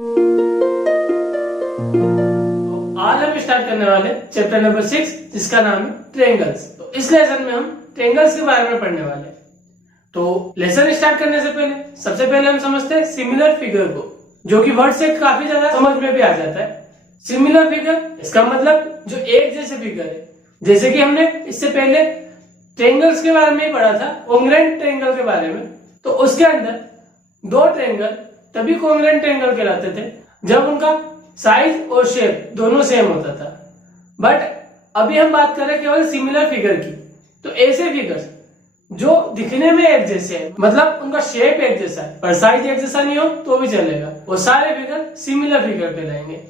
आज हम स्टार्ट करने वाले चैप्टर नंबर 6 जिसका नाम है ट्रायंगल्स। तो इस लेसन में हम ट्रायंगल्स के बारे में पढ़ने वाले हैं। तो लेसन स्टार्ट करने से पहले सबसे पहले हम समझते हैं सिमिलर फिगर को, जो कि वर्ड से काफी ज्यादा समझ में भी आ जाता है। सिमिलर फिगर इसका मतलब जो एक जैसे फिगर है। जैसे कि हमने इससे पहले ट्रायंगल्स के बारे में ही पढ़ा था, कॉन्ग्रुएंट ट्रायंगल के बारे में। तो उसके अंदर दो ट्रायंगल तभी कॉन्ग्रुएंट ट्रायंगल कहलाते थे जब उनका साइज और शेप दोनों सेम होता था। बट अभी हम बात कर रहे हैं केवल सिमिलर फिगर की। तो ऐसे फिगर्स जो दिखने में एक जैसे हैं, मतलब उनका शेप एक जैसा है पर साइज एक जैसा नहीं हो तो भी चलेगा, वो सारे फिगर सिमिलर फिगर कहलाएंगे।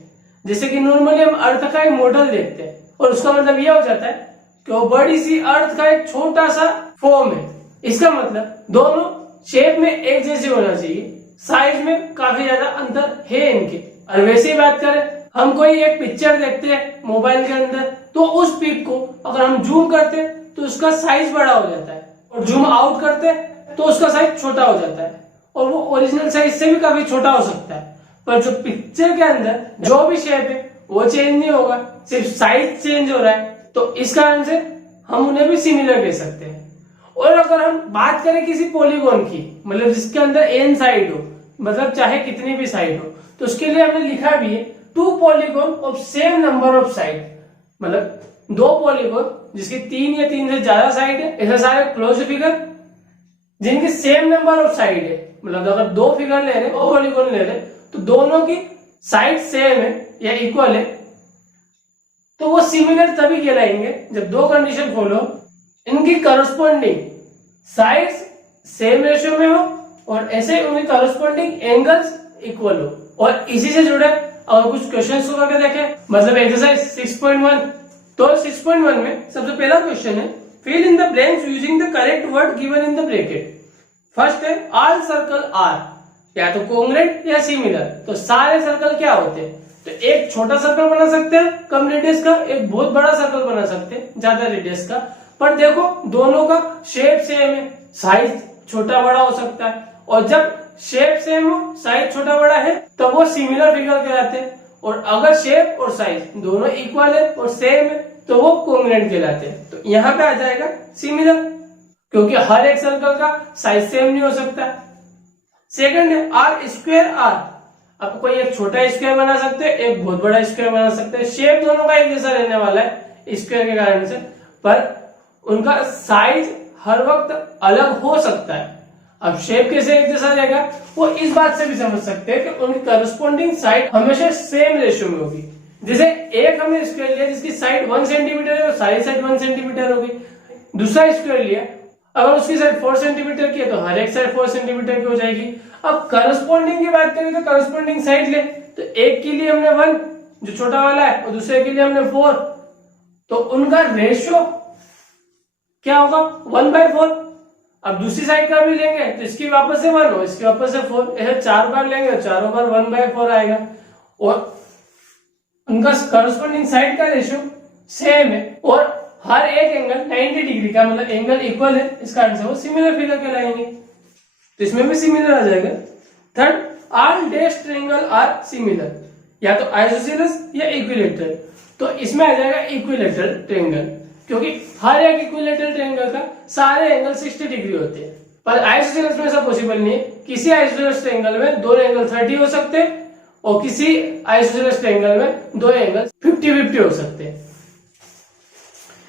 जैसे कि नॉर्मली हम अर्थ का एक मॉडल देखते हैं और उसका मतलब यह हो जाता है कि वो बड़ी सी अर्थ का एक छोटा सा फॉर्म है। इसका मतलब दोनों शेप में एक जैसे होना चाहिए, साइज में काफी ज्यादा अंतर है इनके। और वैसे ही बात करें, हम कोई एक पिक्चर देखते हैं मोबाइल के अंदर, तो उस पिक को अगर हम जूम करते हैं तो उसका साइज बड़ा हो जाता है और जूम आउट करते हैं तो उसका साइज छोटा हो जाता है और वो ओरिजिनल साइज से भी काफी छोटा हो सकता है। पर जो पिक्चर के अंदर जो भी शेप है वो चेंज नहीं होगा, सिर्फ साइज चेंज हो रहा है। तो इस कारण से हम उन्हें भी सिमिलर कह सकते हैं। और अगर हम बात करें किसी पॉलीगॉन की, मतलब जिसके अंदर एन साइड हो, मतलब चाहे कितनी भी साइड हो, तो उसके लिए हमने लिखा भी है two polygon of same number of side, मतलब दो पॉलीगॉन जिसकी 3 या 3 से ज्यादा साइड है, ऐसे सारे क्लोज फिगर जिनकी सेम नंबर ऑफ साइड है। मतलब अगर दो फिगर ले रहे, दो पॉलीगॉन ले रहे, तो दोनों की साइड सेम है या इक्वल है, तो वो सिमिलर तभी कहलाएंगे जब दो कंडीशन फॉलो, इनकी करस्पॉन्डिंग साइड सेम रेशियो में हो और ऐसे उनकी करस्पॉन्डिंग एंगल्स इक्वल हो। और इसी से जुड़े अगर कुछ क्वेश्चंस को करके देखें, मतलब एक्सरसाइज 6.1, तो 6.1 में सबसे पहला क्वेश्चन है fill in the blanks using the correct word given in the bracket. First है ऑल सर्कल आर, या तो कॉन्ग्रुएंट या सिमिलर। तो सारे सर्कल क्या होते हैं? तो एक छोटा सर्कल बना सकते हैं कम रेडियस का, एक बहुत बड़ा सर्कल बना सकते हैं ज्यादा रेडियस का। पर देखो दोनों का शेप सेम है, साइज छोटा बड़ा हो सकता है, और जब शेप सेम हो साइज छोटा बड़ा है तो वो सिमिलर फिगर कहलाते हैं। और अगर शेप और साइज दोनों इक्वल है और सेम है तो वो कॉन्ग्रुएंट कहलाते हैं। तो यहाँ पे आ जाएगा सिमिलर, क्योंकि हर एक सर्कल का साइज सेम नहीं हो सकता। सेकंड है आर स्क्वायर आर, अब कोई एक छोटा स्क्वायर बना सकते हैं, एक बहुत बड़ा स्क्वायर बना सकते हैं। शेप दोनों का एक जैसा रहने वाला है स्क्वायर के कारण से, पर उनका साइज हर वक्त अलग हो सकता है। अब शेप कैसे एक जैसा रहेगा वो इस बात से भी समझ सकते हैं कि उनकी करस्पॉन्डिंग साइड हमेशा सेम रेशियो में होगी। जैसे एक हमने स्क्वायर लिया जिसकी साइड 1 सेंटीमीटर है और सारी साइड 1 सेंटीमीटर होगी। दूसरा स्क्वायर लिया, अगर उसकी साइड 4 सेंटीमीटर की है तो हर एक साइड 4 सेंटीमीटर की हो जाएगी। अब करस्पॉन्डिंग की बात करें तो करस्पॉन्डिंग साइड ले, तो एक के लिए हमने 1 जो छोटा वाला है और दूसरे के लिए हमने 4, तो उनका रेशियो क्या होगा 1/4। अब दूसरी साइड का भी लेंगे तो इसकी वापस से 1 और इसकी वापस से 4, ऐसे 4 बार लेंगे तो चारों बार 1/4 आएगा। और उनका करस्पॉन्डिंग साइड का रेशियो सेम है और हर एक एंगल 90 डिग्री का, मतलब एंगल इक्वल है, इस कारण से वो सिमिलर फिगर कहलाएंगे। तो इसमें भी सिमिलर आ जाएगा। Third all dash triangle are similar, या तो आइसोसेलेस या इक्विलैटरल। तो इसमें आ जाएगा इक्विलैटरल ट्रायंगल, क्योंकि हर एक इक्विलैटरल ट्रायंगल का सारे एंगल 60 डिग्री होते हैं। पर आइसोसेलेस में ऐसा पॉसिबल नहीं है। किसी आइसोसेलेस ट्रायंगल में दो एंगल 30 हो सकते हैं और किसी आइसोसेलेस ट्रायंगल में दो एंगल 50-50 हो सकते हैं।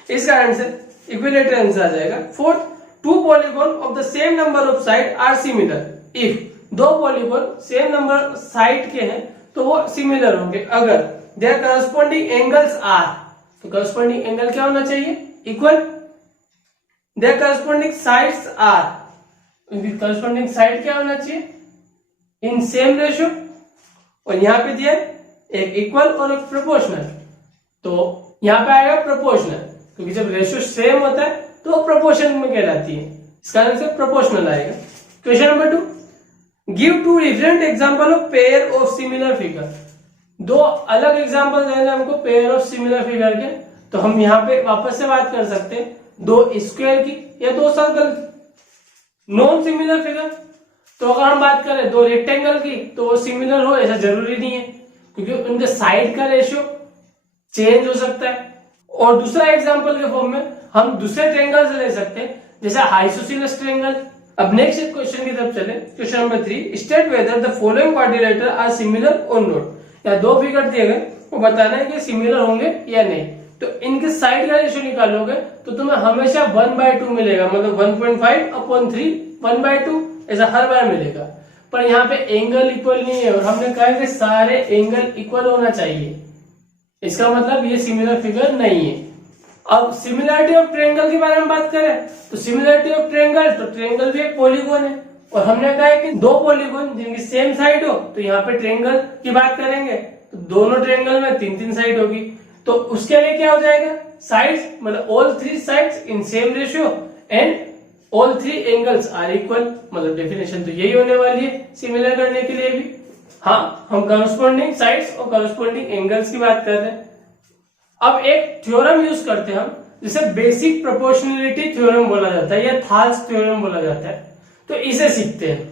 इस कारण से इक्विलैटरल आंसर आ जाएगा। Fourth two polygon of the same number of side are similar if, दो पॉलीगॉन सेम नंबर साइड के हैं तो वो सिमिलर होंगे अगर देयर करस्पॉन्डिंग एंगल्स आर, तो करस्पॉन्डिंग एंगल क्या होना चाहिए? Equal. Their corresponding sides are, उनकी करस्पॉन्डिंग साइड क्या होना चाहिए? In same ratio. और यहाँ पे दिया एक इक्वल और एक प्रोपोर्शनल, तो यहाँ पे आएगा प्रोपोर्शनल, क्योंकि जब रेशियो सेम होता है तो प्रोपोर्शन में कहलाती है, इस कारण से प्रोपोर्शनल आएगा। Question number 2 give 2 different example of pair of similar figure. दो अलग एग्जांपल देने हमको पेयर ऑफ सिमिलर फिगर के। तो हम यहाँ पे वापस से बात कर सकते हैं दो स्क्वायर की या दो सर्कल की। नॉन सिमिलर फिगर, तो अगर हम बात करें दो रेक्टेंगल की तो वो सिमिलर हो ऐसा जरूरी नहीं है, क्योंकि उनके साइड का रेशियो चेंज हो सकता है। और दूसरा एग्जांपल के फॉर्म में हम दूसरे ट्रायंगल से ले सकते हैं, जैसे आइसोसेलेस ट्रायंगल। अब नेक्स्ट क्वेश्चन की तरफ चले। Question number 3, state whether the following quadrilateral are similar और नॉट। या दो फिगर दिए गए, वो बताना है कि सिमिलर होंगे या नहीं। तो इनके साइड का रेशियो निकालोगे तो तुम्हें हमेशा 1/2 मिलेगा, मतलब 1.5/3 1/2 ऐसा हर बार मिलेगा। पर यहाँ पे एंगल इक्वल नहीं है, और हमने कहा कि सारे एंगल इक्वल होना चाहिए, इसका मतलब ये सिमिलर फिगर नहीं है। अब सिमिलरिटी ऑफ ट्रायंगल के बारे में बात करें तो सिमिलरिटी ऑफ ट्रायंगल, तो ट्रायंगल भी एक पॉलीगॉन है, और हमने कहा है कि दो पॉलीगॉन जिनकी सेम साइड हो, तो यहाँ पे ट्रायंगल की बात करेंगे तो दोनों ट्रायंगल में 3-3 साइड होगी। तो उसके लिए क्या हो जाएगा, साइड्स मतलब all 3 sides in same ratio and all 3 angles are equal. मतलब डेफिनेशन तो यही होने वाली है सिमिलर करने के लिए भी। हाँ, हम करस्पॉन्डिंग साइड्स और करस्पॉन्डिंग एंगल्स की बात कर रहे हैं। अब एक थ्योरम यूज करते हैं हम, जिसे बेसिक प्रोपोर्शनलिटी थ्योरम बोला जाता है या थाल्स थ्योरम बोला जाता है। तो इसे सीखते हैं।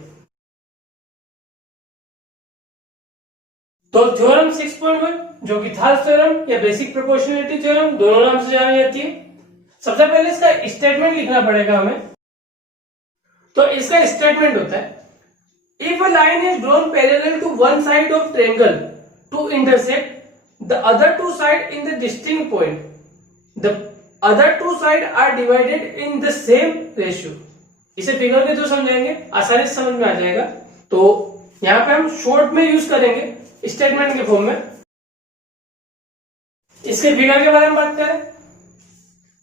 तो थ्योरम 6.1 जो कि थाल्स थ्योरम या बेसिक प्रोपोर्शनलिटी थ्योरम दोनों नाम से जानी जाती है। सबसे पहले इसका स्टेटमेंट लिखना पड़ेगा हमें। तो इसका स्टेटमेंट होता है, if a line is drawn parallel to one side of triangle to intersect the other two side in the distinct point, the other two side are divided in the same ratio। इसे figure के through समझाएंगे, आसानी से समझ में आ जाएगा। तो यहां पे हम शॉर्ट में यूज करेंगे स्टेटमेंट के फॉर्म में। इसके फिगर के बारे में बात करें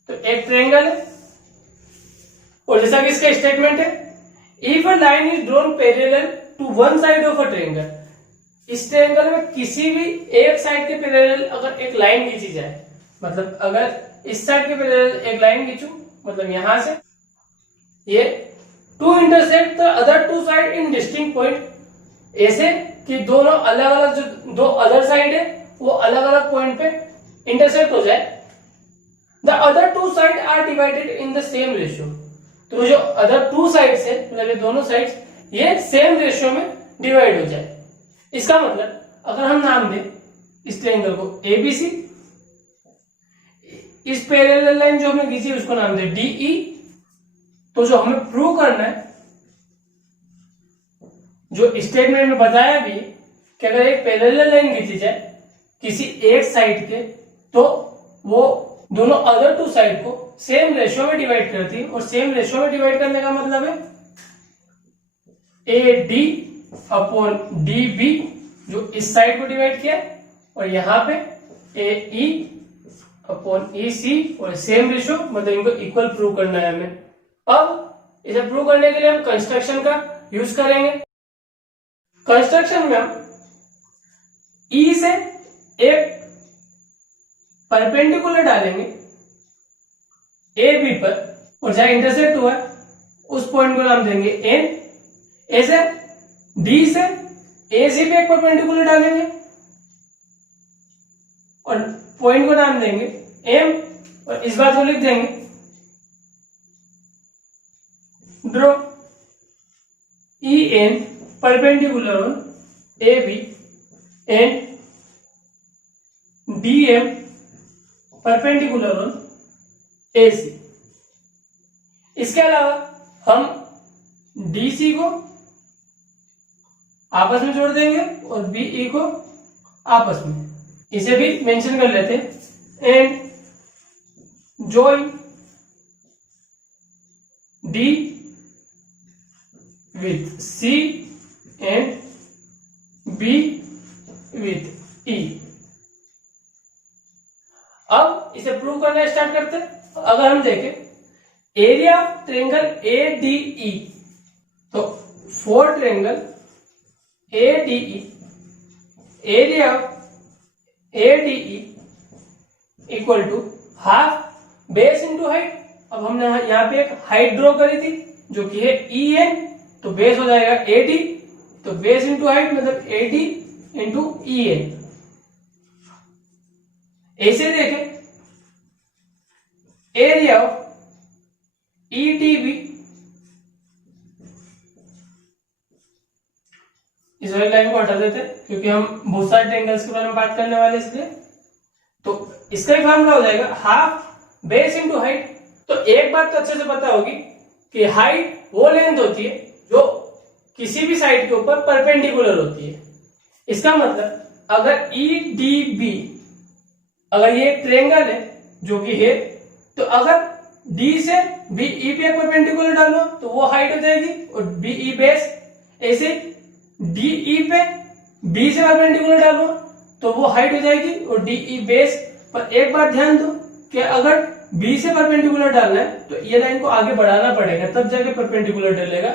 तो एक ट्रायंगल है, और जैसा कि इसका स्टेटमेंट है, if a line is drawn parallel to one side of a triangle, इस ट्रायंगल में किसी भी एक साइड के पैरेलल अगर एक लाइन खींची जाए, मतलब अगर इस साइड के पैरेलल एक लाइन खींचू, मतलब यहां से ये to intersect the other two side in distinct point, ऐसे कि दोनों अलग अलग जो दो अदर साइड है वो अलग अलग पॉइंट पे इंटरसेक्ट हो जाए। The other two side are divided in the same ratio, तो जो अदर टू साइड्स है मतलब ये दोनों साइड्स ये सेम रेशियो में डिवाइड हो जाए। इसका मतलब अगर हम नाम दें इस ट्रायंगल को एबीसी, इस पैरेलल लाइन जो हमने खींची उसको नाम दे डीई, तो जो हमें प्रूव करना है, जो स्टेटमेंट में बताया भी कि अगर एक पैरेलल लाइन खींची जाए किसी एक साइड के, तो वो दोनों अदर टू साइड को सेम रेशियो में डिवाइड करती है। और सेम रेशियो में डिवाइड करने का मतलब है A D upon D B, जो इस साइड को डिवाइड किया, और यहां पे ए ई अपॉन ई सी, और सेम रेशियो मतलब इनको इक्वल प्रूव करना है हमें। अब इसे प्रूव करने के लिए हम कंस्ट्रक्शन का यूज करेंगे। कंस्ट्रक्शन में हम ई से एक परपेंडिकुलर डालेंगे ए बी पर, और जहां इंटरसेक्ट हुआ है उस पॉइंट को नाम देंगे एन। ऐसे डी से ए सी पे एक परपेंडिकुलर डालेंगे और पॉइंट को नाम देंगे एम, और इस बात को लिख देंगे draw E N perpendicular on A B and D M perpendicular on A C. इसके अलावा हम डी सी को आपस में जोड़ देंगे और बीई को आपस में, इसे भी मेंशन कर लेते हैं। And join D with C and B with E. अब इसे प्रूव करना स्टार्ट करते हैं। अगर हम देखें area of triangle A D E, तो for triangle ADE, area of ADE equal to half base into height. अब हमने यहाँ पे एक हाइट ड्रॉ करी थी जो कि है EN, तो बेस हो जाएगा AD, तो बेस इंटू हाइट मतलब AD इंटू EN। ऐसे देखें एरिया ऑफ EDB इस वाली लाइन को हटा देते हैं क्योंकि हम बहुत सारे ट्रायंगल्स के बारे में बात करने वाले इसलिए। तो इसका ही फॉर्मूला हो जाएगा हाफ बेस इंटू हाइट। तो एक बात तो अच्छे से पता होगी कि हाइट वो लेंथ होती है जो किसी भी साइड के ऊपर परपेंडिकुलर होती है। इसका मतलब अगर ई डी बी, अगर ये एक ट्रायंगल है जो कि है, तो अगर डी से बी ई पे परपेंडिकुलर डालो तो वो हाइट हो जाएगी और बी ई बेस। ऐसे डी ई पे बी से परपेंडिकुलर डालो तो वो हाइट हो जाएगी और डी ई बेस। पर एक बात ध्यान दो कि अगर बी से परपेंडिकुलर डालना है तो ये लाइन को आगे बढ़ाना पड़ेगा, तब जाके परपेंडिकुलर डलेगा,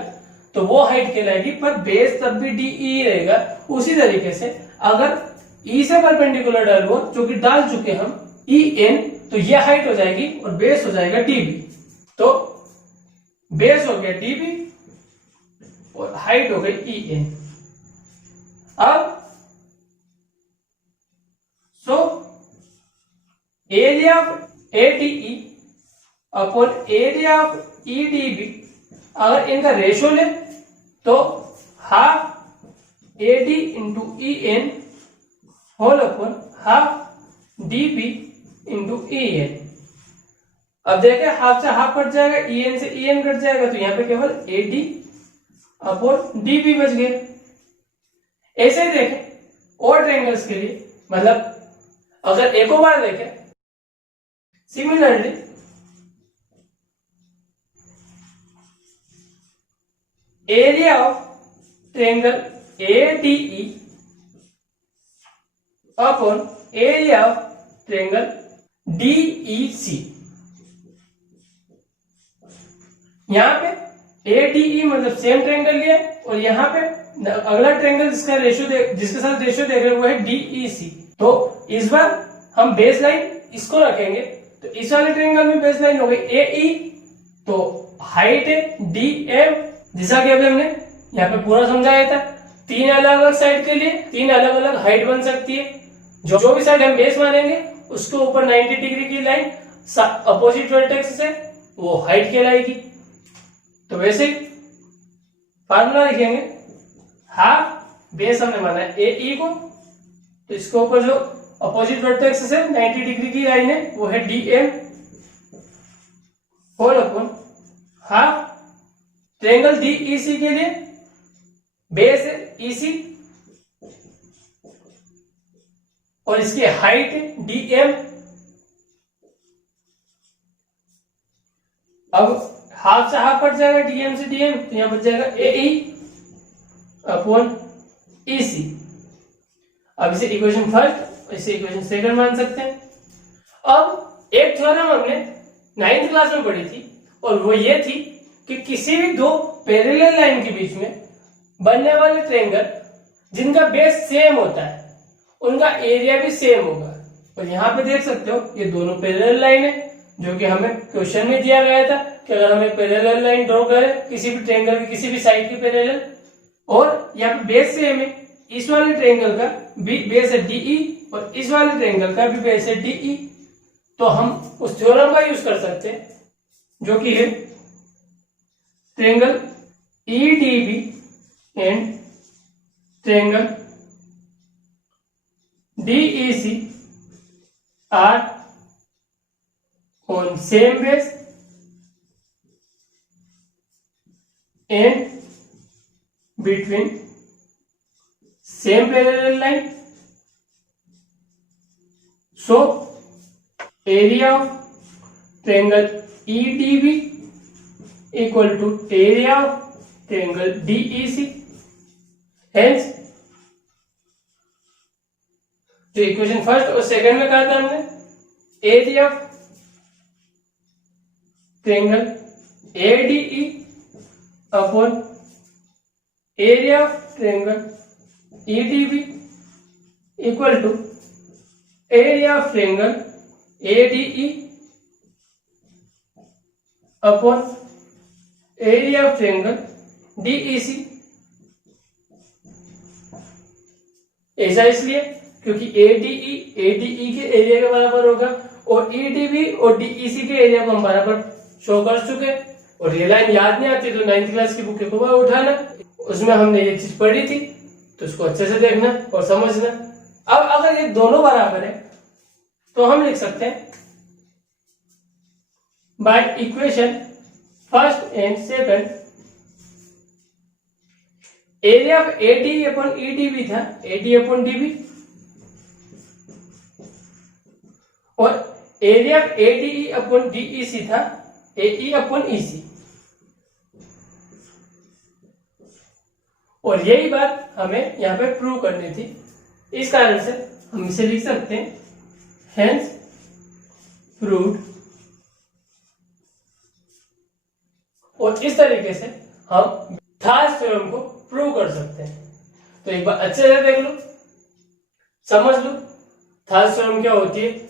तो वो हाइट कहलाएगी। पर बेस तब भी डी ई रहेगा। उसी तरीके से अगर ई से परपेंडिकुलर डालो, जो कि डाल चुके हम ई एन, तो ये हाइट हो जाएगी और बेस हो जाएगा डी बी। तो बेस हो गया डी बी और हाइट हो गई ई एन। अब so area of ADE upon area of EDB, अगर इनका रेशो ले तो half AD into E N whole upon half DB into E N. अब देखें हाफ से हाफ कट जाएगा, ई एन से ई एन कट जाएगा, तो यहां पे केवल एडी अपॉन डीबी बच गए। ऐसे ही देखें और ट्रायंगल्स के लिए, मतलब अगर एक और बार देखें similarly area of triangle ADE upon area of triangle DEC. यहां पे एडीई मतलब सेम ट्रायंगल लिया और यहां पे अगला ट्रायंगल जिसका रेशियो जिसके साथ रेशियो देख रहे हैं वो है डीईसी। तो इस बार हम बेस लाइन इसको रखेंगे, तो इस वाले ट्रायंगल में बेस लाइन हो गई एई, तो हाइट है डी एम, जैसा कि अभी हमने यहाँ पे पूरा समझाया था। तीन अलग अलग साइड के लिए तीन अलग अलग हाइट बन सकती है। जो भी साइड हम बेस मानेंगे उसके ऊपर 90 डिग्री की लाइन अपोजिट वर्टेक्स से वो हाइट कहलाएगी। तो वैसे फार्मूला लिखेंगे, हाफ बेस हमने माना है ए ई को, तो इसके ऊपर जो अपोजिट वर्टेक्स से 90 डिग्री की लाइन है वो है D M whole upon half triangle DEC के लिए बेस है ईसी और इसकी हाइट है डीएम। अब हाफ से हाफ कट जाएगा, डीएम से डीएम, तो यहां बच जाएगा एई अपॉन ईसी। अब इसे इक्वेशन फर्स्ट, इसे इक्वेशन सेकंड मान सकते हैं। अब एक थ्योरम हमने 9th क्लास में पढ़ी थी और वो ये थी कि किसी भी दो पैरेलल लाइन के बीच में बनने वाले ट्रायंगल जिनका बेस सेम होता है उनका एरिया भी सेम होगा। और यहाँ पे देख सकते हो ये दोनों पैरेलल लाइन है, जो कि हमें क्वेश्चन में दिया गया था कि अगर हमें पैरेलल लाइन ड्रॉ करें किसी भी ट्रायंगल की किसी भी साइड की पैरेलल, और यहाँ पे बेस सेम है, इस वाले ट्रायंगल का भी बेस है डीई और इस वाले ट्रायंगल का भी बेस है डीई, तो हम उस थ्योरम का यूज कर सकते हैं जो कि है triangle EDB and triangle DEC are on same base and between same parallel line. So area of triangle EDB equal to area of triangle DEC. Hence जो इक्वेशन फर्स्ट और सेकंड में कहा था हमने, area of triangle ADE upon area of triangle EDB equal to area of triangle ADE upon area of triangle DEC. ऐसा इसलिए क्योंकि ADE के एरिया के बराबर होगा और ईडीबी और डीईसी के एरिया को हम बराबर शो कर चुके। और ये लाइन याद नहीं आती तो 9th क्लास की बुक को उठाना, उसमें हमने ये चीज पढ़ी थी। तो उसको अच्छे से देखना और समझना। अब अगर ये दोनों बराबर है तो हम लिख सकते हैं by equation first and second, area of AD upon EDB था एडी अपॉन डीबी, और area of ADE upon DEC था एई अपॉन ईसी। और यही बात हमें यहाँ पे प्रूव करनी थी, इस कारण से हम इसे लिख सकते हैं हेंस प्रूव्ड। और इस तरीके से हम थास थ्योरम को प्रूव कर सकते हैं। तो एक बार अच्छे से देख लो, समझ लो थास थ्योरम क्या होती है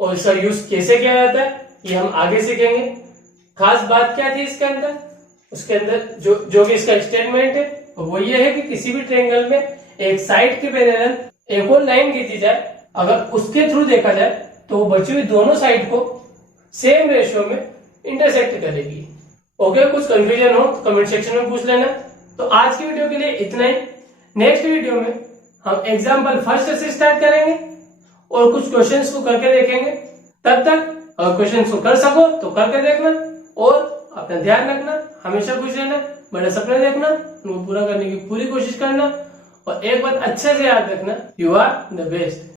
और इसका यूज कैसे किया जाता है, ये हम आगे सीखेंगे। खास बात क्या थी इसके अंदर, उसके अंदर जो भी इसका स्टेटमेंट है वो ये है कि किसी भी ट्रायंगल में एक साइड के पैरेलल एक और लाइन खींची जाए, अगर उसके थ्रू देखा जाए तो वो बची हुई दोनों साइड को सेम रेशियो में इंटरसेक्ट करेगी। ओके, कुछ कंफ्यूजन हो तो कमेंट सेक्शन में पूछ लेना। तो आज की वीडियो के लिए इतना ही। नेक्स्ट वीडियो में हम एग्जाम्पल फर्स्ट से स्टार्ट करेंगे और कुछ क्वेश्चंस को करके देखेंगे। तब तक अगर क्वेश्चंस को कर सको तो करके देखना और अपना ध्यान रखना, हमेशा खुश रहना, बड़े सपने देखना, उनको पूरा करने की पूरी कोशिश करना। और एक बात अच्छे से याद रखना, यू आर द बेस्ट।